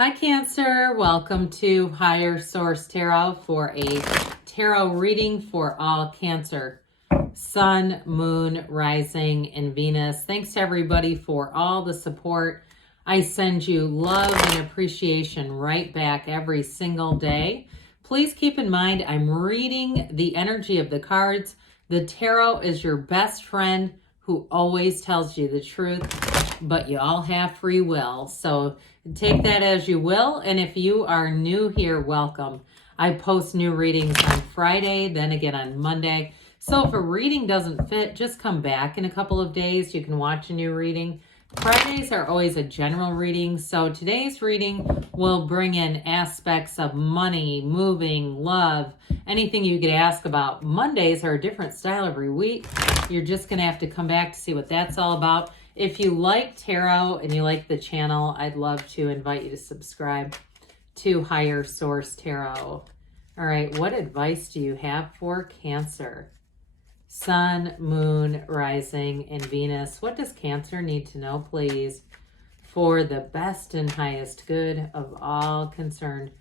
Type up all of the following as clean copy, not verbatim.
Hi Cancer, welcome to Higher Source Tarot for a tarot reading for all Cancer. Sun, Moon, Rising, and Venus. Thanks to everybody for all the support. I send you love and appreciation right back every single day. Please keep in mind I'm reading the energy of the cards. The tarot is your best friend who always tells you the truth, but you all have free will. So take that as you will. And if you are new here, welcome. I post new readings on Friday, then again on Monday. So if a reading doesn't fit, just come back in a couple of days. You can watch a new reading. Fridays are always a general reading. So today's reading will bring in aspects of money, moving, love, anything you could ask about. Mondays are a different style every week. You're just going to have to come back to see what that's all about. If you like tarot and you like the channel, I'd love to invite you to subscribe to Higher Source Tarot. All right, what advice do you have for Cancer? Sun, Moon, Rising, and Venus. What does Cancer need to know, please, for the best and highest good of all concerned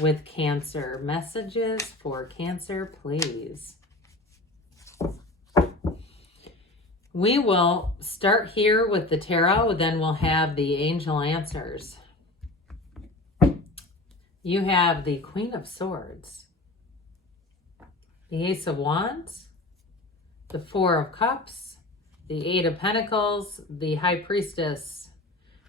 with Cancer? Messages for Cancer, please. We will start here with the tarot, then we'll have the angel answers. You have the Queen of Swords, the Ace of Wands, the Four of Cups, the Eight of Pentacles, the High Priestess,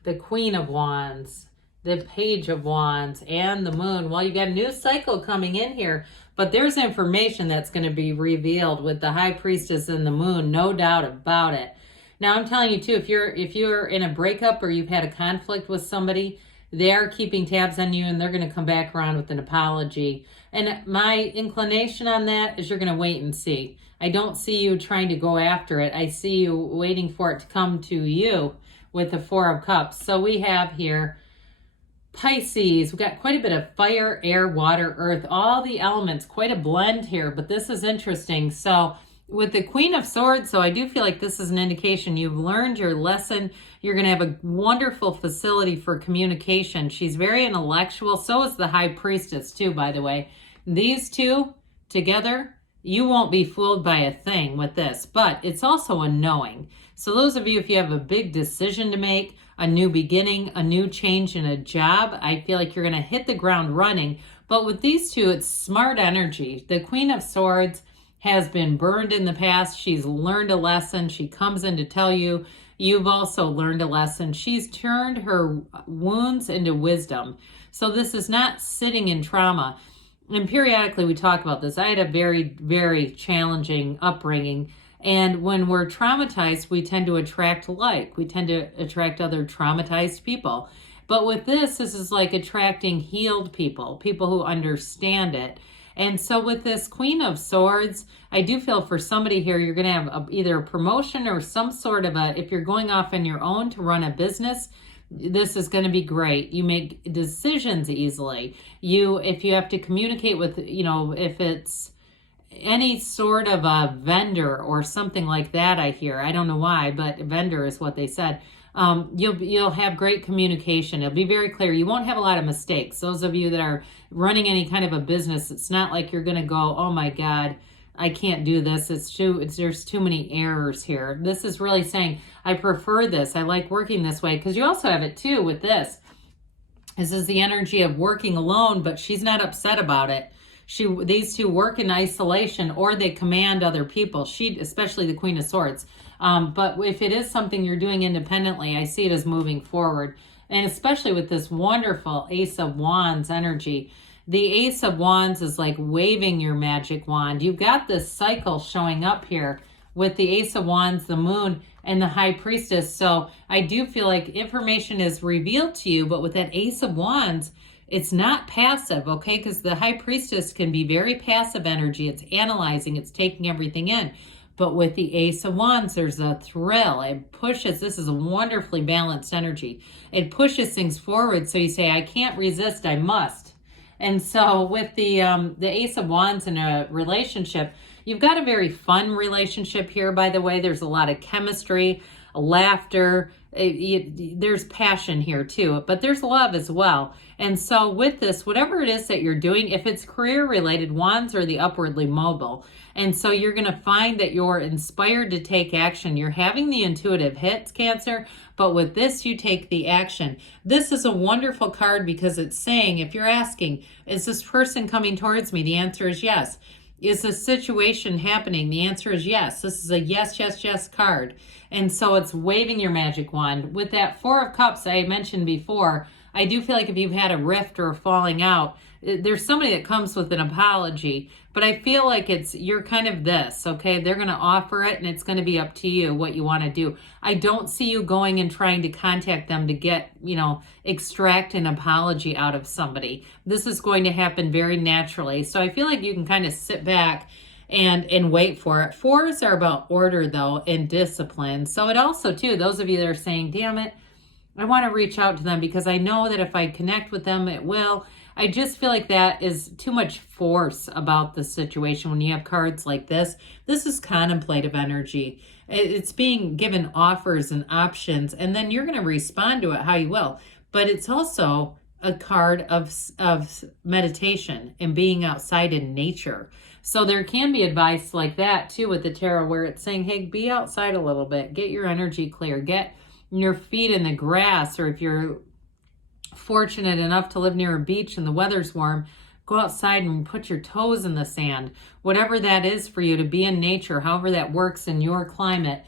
the Queen of Wands, the Page of Wands, and the Moon. Well, you got a new cycle coming in here, but there's information that's going to be revealed with the High Priestess and the Moon, no doubt about it. Now, I'm telling you too, if you're in a breakup or you've had a conflict with somebody, they're keeping tabs on you and they're going to come back around with an apology. And my inclination on that is you're going to wait and see. I don't see you trying to go after it. I see you waiting for it to come to you with the Four of Cups. So we have here Pisces. We've got quite a bit of fire, air, water, earth, all the elements, quite a blend here, but this is interesting. So with the Queen of Swords, so I do feel like this is an indication you've learned your lesson. You're going to have a wonderful facility for communication. She's very intellectual. So is the High Priestess too, by the way. These two together, you won't be fooled by a thing with this, but it's also a knowing. So those of you, if you have a big decision to make, a new beginning, a new change in a job, I feel like you're going to hit the ground running. But with these two, it's smart energy. The Queen of Swords has been burned in the past. She's learned a lesson. She comes in to tell you, you've also learned a lesson. She's turned her wounds into wisdom. So this is not sitting in trauma. And periodically we talk about this. I had a very, very challenging upbringing. And when we're traumatized, we tend to attract like. We tend to attract other traumatized people. But with this is like attracting healed people, people who understand it. And so with this Queen of Swords, I do feel for somebody here, you're going to have either a promotion or some sort of if you're going off on your own to run a business, this is going to be great. You make decisions easily. If you have to communicate with, if it's any sort of a vendor or something like that, I hear. I don't know why, but vendor is what they said. You'll have great communication. It'll be very clear. You won't have a lot of mistakes. Those of you that are running any kind of a business, it's not like you're going to go, oh my God, I can't do this. There's too many errors here. This is really saying, I prefer this. I like working this way. Because you also have it too with this. This is the energy of working alone, but she's not upset about it. These two work in isolation or they command other people. Especially the Queen of Swords. But if it is something you're doing independently, I see it as moving forward. And especially with this wonderful Ace of Wands energy. The Ace of Wands is like waving your magic wand. You've got this cycle showing up here with the Ace of Wands, the Moon, and the High Priestess. So I do feel like information is revealed to you, but with that Ace of Wands, it's not passive, okay? Because the High Priestess can be very passive energy. It's analyzing, it's taking everything in. But with the Ace of Wands, there's a thrill. It pushes. This is a wonderfully balanced energy. It pushes things forward. So you say, I can't resist, I must. And so with the Ace of Wands in a relationship, you've got a very fun relationship here, by the way. There's a lot of chemistry. laughter. There's passion here too, but there's love as well. And so with this, whatever it is that you're doing, if it's career related, wands are the upwardly mobile. And so you're going to find that you're inspired to take action. You're having the intuitive hits, Cancer, but with this, you take the action. This is a wonderful card because it's saying, if you're asking, is this person coming towards me? The answer is yes. Is this situation happening? The answer is yes. This is a yes, yes, yes card. And so it's waving your magic wand. With that Four of Cups I mentioned before, I do feel like if you've had a rift or a falling out, there's somebody that comes with an apology, but I feel like you're kind of this, okay? They're going to offer it and it's going to be up to you what you want to do. I don't see you going and trying to contact them to get, extract an apology out of somebody. This is going to happen very naturally. So I feel like you can kind of sit back and wait for it. Fours are about order though and discipline. So it also too, those of you that are saying, damn it, I want to reach out to them because I know that if I connect with them, it will. I just feel like that is too much force about the situation when you have cards like this. This is contemplative energy. It's being given offers and options, and then you're going to respond to it how you will. But it's also a card of meditation and being outside in nature. So there can be advice like that too with the tarot where it's saying, hey, be outside a little bit, get your energy clear, get your feet in the grass, or if you're fortunate enough to live near a beach and the weather's warm, go outside and put your toes in the sand. Whatever that is for you, to be in nature, however that works in your climate.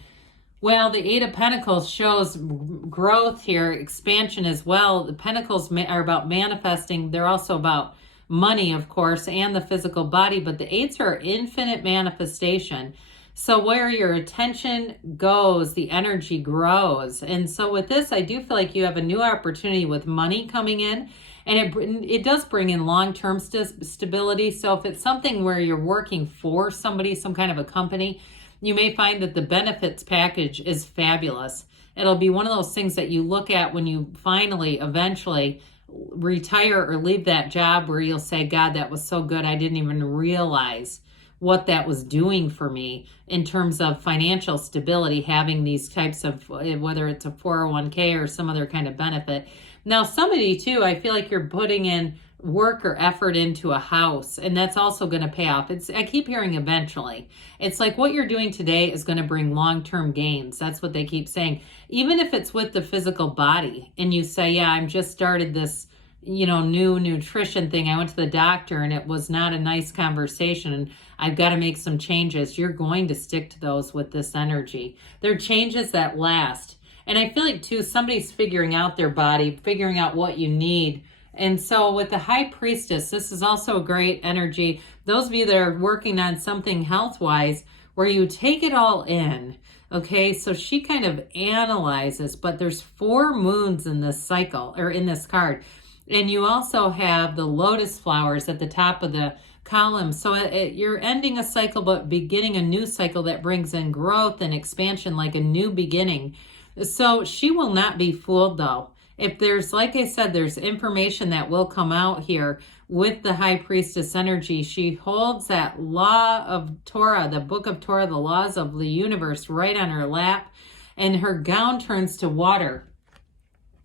Well, the Eight of Pentacles shows growth here, expansion as well. The Pentacles are about manifesting. They're also about money, of course, and the physical body, but the Eights are infinite manifestation. So where your attention goes, the energy grows. And so with this, I do feel like you have a new opportunity with money coming in, and it does bring in long-term stability. So if it's something where you're working for somebody, some kind of a company, you may find that the benefits package is fabulous. It'll be one of those things that you look at when you finally, eventually retire or leave that job where you'll say, God, that was so good. I didn't even realize what that was doing for me in terms of financial stability, having these types of, whether it's a 401k or some other kind of benefit. Now, somebody too, I feel like you're putting in work or effort into a house, and that's also going to pay off. I keep hearing eventually. It's like what you're doing today is going to bring long-term gains. That's what they keep saying. Even if it's with the physical body and you say, yeah, I'm just started this new nutrition thing. I went to the doctor and it was not a nice conversation and I've got to make some changes. You're going to stick to those with this energy. They're changes that last. And I feel like too, somebody's figuring out their body, figuring out what you need. And so with the High Priestess, this is also a great energy. Those of you that are working on something health-wise, where you take it all in. Okay, so she kind of analyzes, but there's 4 moons in this cycle, or in this card. And you also have the lotus flowers at the top of the column. So you're ending a cycle, but beginning a new cycle that brings in growth and expansion, like a new beginning. So she will not be fooled though. If there's, like I said, there's information that will come out here with the High Priestess energy. She holds that law of Torah, the book of Torah, the laws of the universe right on her lap. And her gown turns to water.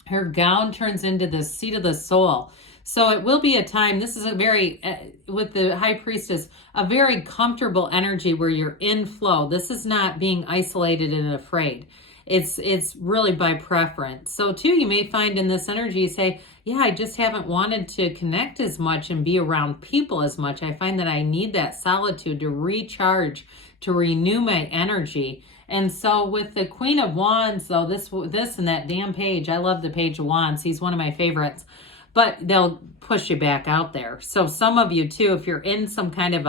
Her gown turns into the seat of the soul. So it will be a time, this is a very, with the High Priestess, a very comfortable energy where you're in flow. This is not being isolated and afraid. It's really by preference. So too, you may find in this energy, you say, yeah, I just haven't wanted to connect as much and be around people as much. I find that I need that solitude to recharge, to renew my energy. And so with the Queen of Wands, though, this and that damn page, I love the Page of Wands. He's one of my favorites. But they'll push you back out there. So some of you, too, if you're in some kind of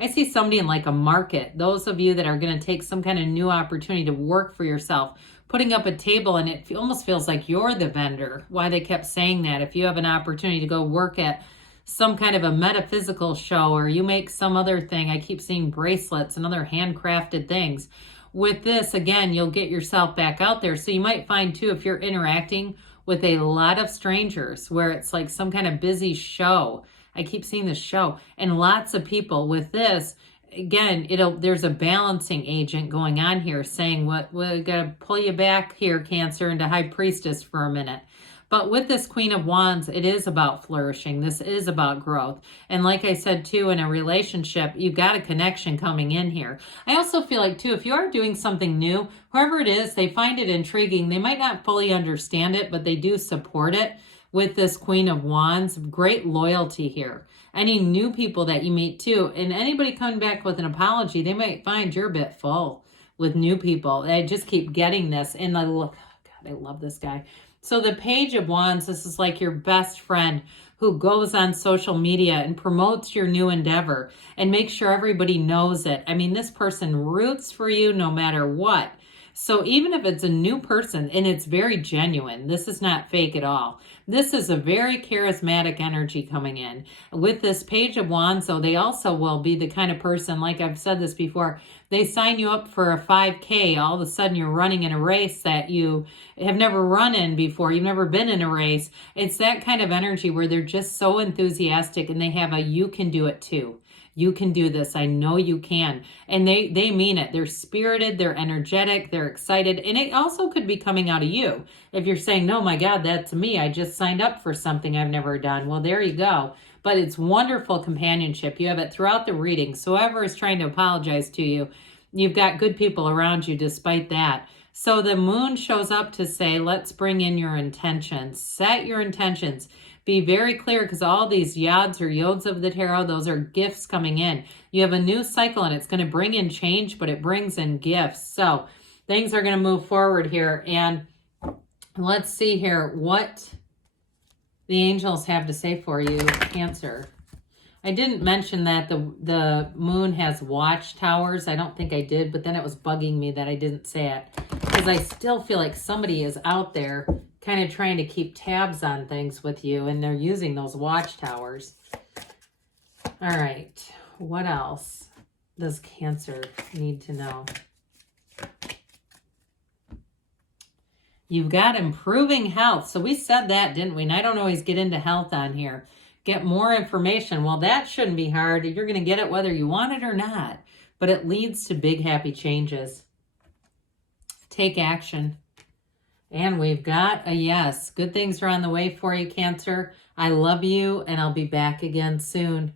I see somebody in like a market. Those of you that are going to take some kind of new opportunity to work for yourself, putting up a table, and it almost feels like you're the vendor. Why they kept saying that. If you have an opportunity to go work at some kind of a metaphysical show, or you make some other thing, I keep seeing bracelets and other handcrafted things. With this, again, you'll get yourself back out there. So you might find, too, if you're interacting with a lot of strangers where it's like some kind of busy show. I keep seeing this show and lots of people with this. again, there's a balancing agent going on here saying we got to pull you back here, Cancer, into High Priestess for a minute. But with this Queen of Wands, it is about flourishing. This is about growth. And like I said, too, in a relationship, you've got a connection coming in here. I also feel like, too, if you are doing something new, whoever it is, they find it intriguing. They might not fully understand it, but they do support it with this Queen of Wands. Great loyalty here. Any new people that you meet, too, and anybody coming back with an apology, they might find you're a bit full with new people. I just keep getting this. And I love this guy. So the Page of Wands, this is like your best friend who goes on social media and promotes your new endeavor and makes sure everybody knows it. I mean, this person roots for you no matter what. So even if it's a new person and it's very genuine, this is not fake at all. This is a very charismatic energy coming in. With this Page of Wands, so they also will be the kind of person, like I've said this before, they sign you up for a 5K. All of a sudden you're running in a race that you have never run in before. You've never been in a race. It's that kind of energy where they're just so enthusiastic and they have a you can do it too. You can do this. I know you can. And they mean it. They're spirited. They're energetic. They're excited. And it also could be coming out of you. If you're saying, no, my God, that's me. I just signed up for something I've never done. Well, there you go. But it's wonderful companionship. You have it throughout the reading. So whoever is trying to apologize to you, you've got good people around you despite that. So the moon shows up to say, let's bring in your intentions. Set your intentions. Be very clear, because all these yods or yods of the tarot, those are gifts coming in. You have a new cycle and it's going to bring in change, but it brings in gifts. So things are going to move forward here. And let's see here what the angels have to say for you, Cancer. I didn't mention that the moon has watchtowers. I don't think I did, but then it was bugging me that I didn't say it, because I still feel like somebody is out there kind of trying to keep tabs on things with you, and they're using those watchtowers. All right, what else does Cancer need to know? You've got improving health. So we said that, didn't we? And I don't always get into health on here. Get more information. Well, that shouldn't be hard. You're going to get it whether you want it or not. But it leads to big, happy changes. Take action. And we've got a yes. Good things are on the way for you, Cancer. I love you, and I'll be back again soon.